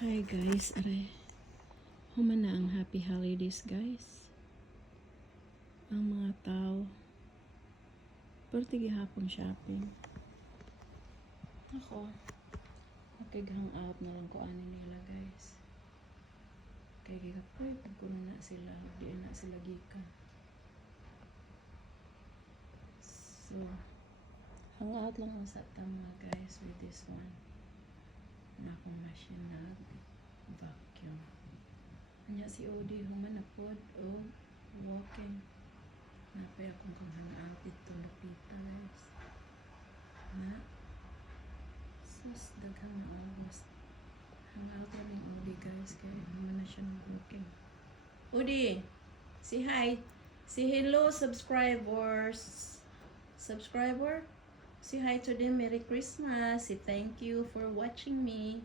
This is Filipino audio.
Hi guys, aray. Human na ang happy holidays guys. Ang mga tao. Perti gihapon shopping. Ako, makig-hang out na lang ko ani nila guys. Kay gigapoy pag kuno na sila, di na sila gikan. So, hang out lang ako sa tama guys with this one. Na akong machine na vacuum. Anya si Odi human na pod o walking. Napay akong kang hang out dito lapita guys. Na sus daghang na August. Hang out raming Odi guys kaya human na siya walking. Odi, say hi. Say hello subscribers. Subscriber, say hi to them. Merry Christmas. Say thank you for watching me.